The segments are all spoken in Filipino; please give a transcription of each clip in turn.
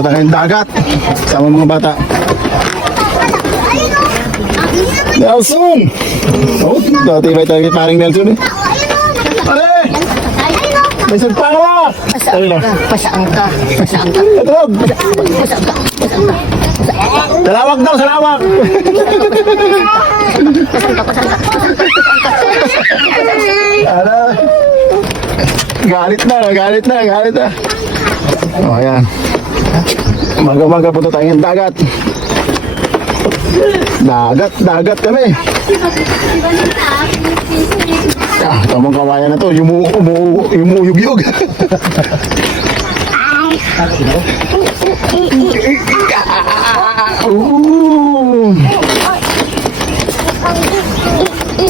Punta tayong dagat. Sama mga bata. Nelson! Oh, dati ba tayo kay paring Nelson eh? Pare! May sagpa ka ba? Pasaan ka. Ito! Salawak daw, salawak! Ano? Galit na. Oh, ayan. Maga-maga punta tayo ng dagat. Dagat kami. Tamang kawayan na to, yumuyug-yug.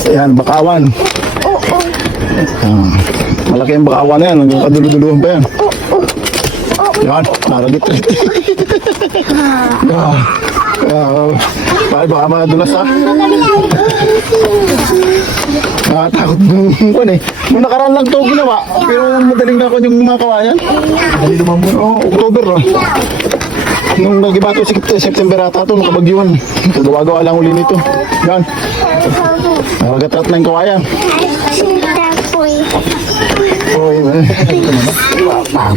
Ayan, bakawan. Malaki ang bakawan na yan, hanggang kaduluduluhan pa yan. Yan, naragit-rit. Baka madulas ha. Nakatakot nung eh. Nung nakaraan lang ito ginawa, pero madaling na ako yung mga kawayan. October nung nagibato September ata ito, nakabagyuan. Gawa-gawa lang uli nito. Yan. Nakagatrat na yung kawayan.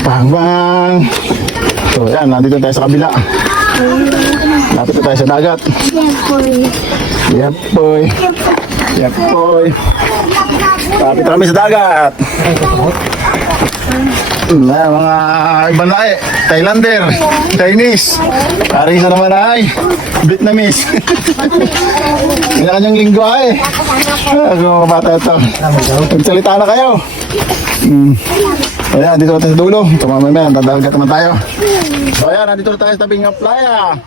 Bang. So yan, nandito tayo sa kabila. Lapit na tayo sa dagat. Yep boy. Lapit kami sa dagat. Mga ibang na Thailander, Chinese. Parang isa naman ay Vietnamese. Kanyang linggo ay. Mga bata ito. Magsalita na kayo. Ayan, dito tayo sa dulo. Mamaya, dadagat naman tayo. So ayan, nandito tayo sa tabing ng playa.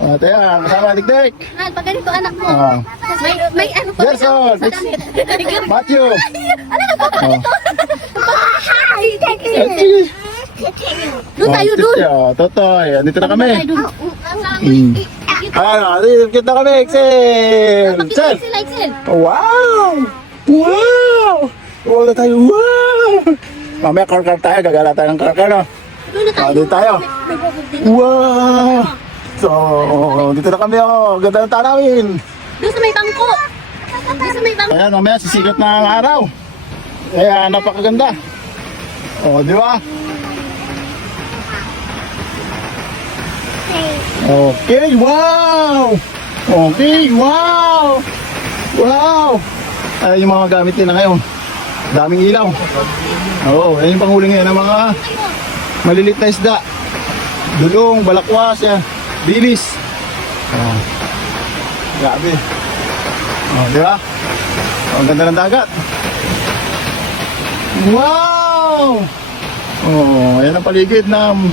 At ayan, kasama Dik-Dik. Pag ganito anak mo, may ano pa. Gerson, Matthew. Ano na pa ito? Doon tayo doon. Totoy, andito na kami. Ano, dito na kami, Excel. Excel. Wow! Wala tayo, wow! Mamaya car tayo, gagala tayo ng car, no? Dito tayo. Wow! So, dito na kami, ganda ng tanawin. Doon sa may bangko. Ayan, mamaya sisikat na ang araw. Ayan, napakaganda. Di ba? Okay, wow! Wow! Ayan yung mga gamit nila ngayon. Daming ilaw. Ayan yung panghuli ngayon ng mga malilit na isda. Dulong, balakwas, bilis. Grabe. Di ba? Ang ganda ng dagat. Wow! Ayan ang paligid ng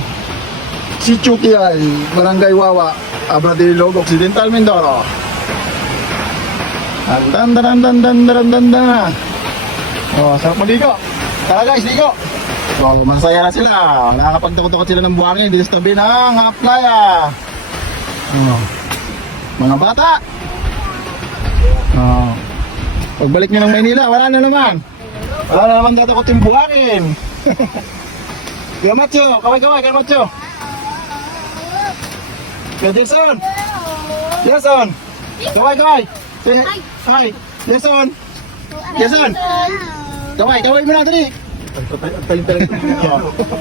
Sitio Kiay, Barangay Wawa, Abradilog, Occidental, Mindoro. Andan. Sarap maligo. Tara guys, ligo. Masaya na sila. Nakakapagtakot-takot sila ng buhangin dito sa tabi ng playa. Mga bata. Pagbalik nyo ng Maynila, wala na naman tatakot yung buhangin. Kaya Macho, kaway, kaya Macho. Kaya Jason. Kaway. Say hi. Jason. Kaway mo na, dali.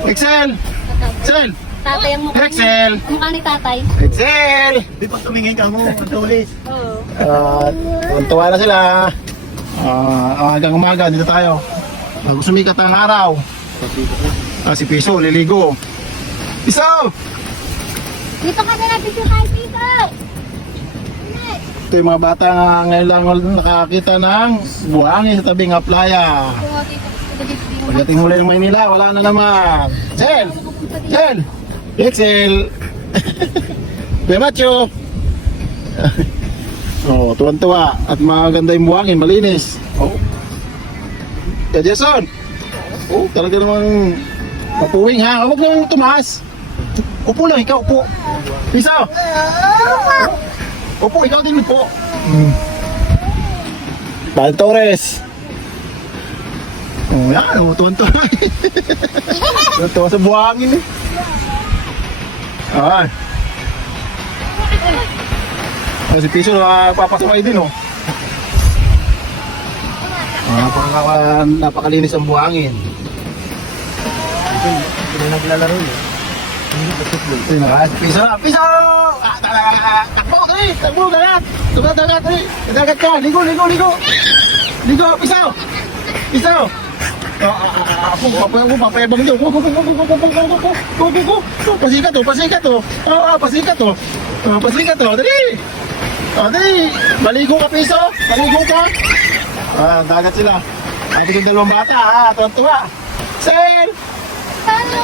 Excel. Tatay ang mukha. Excel. Mukha ni tatay. Excel. Di pa tumingin ka mo, ang tulis. Tuwa na sila. Hanggang umaga, dito tayo. Bago sumikat ang araw. Si Piso, liligo. Piso! Dito ka na natin kay Piso. Ito yung mga bata ngayon lang nakakita ng buhangin sa tabing playa. Pagdating muli ng Maynila, wala na naman. Excel! Kuya Macho! Tuwan-tuwa. At maganda yung buhangin, malinis. Kaya Jason! Talaga namang mapuwing ha. Huwag naman tumaas. Upo lang, ikaw upo. Piso! Upo, ikaw din upo. Val Torres! Yan, tuwan-tuwa. Tuwan-tuwa sa buhangin eh. Ah. Si Piso papasaway din, oh. Napakalinis ang buhangin. Hindi na naglalaro yun. Piso na! Piso! Takbo! Takbo! Dagat! Dagat! Dagat ka! Ligo! Ligo! Piso! Piso! Papayabang nyo! Go! Pasikat to! Pasikat to! Dali! Dali! Maligo ka, Piso! Maligo ka! Dagat sila. Ate yung dalawang bata, tuwa. Sir! Paano?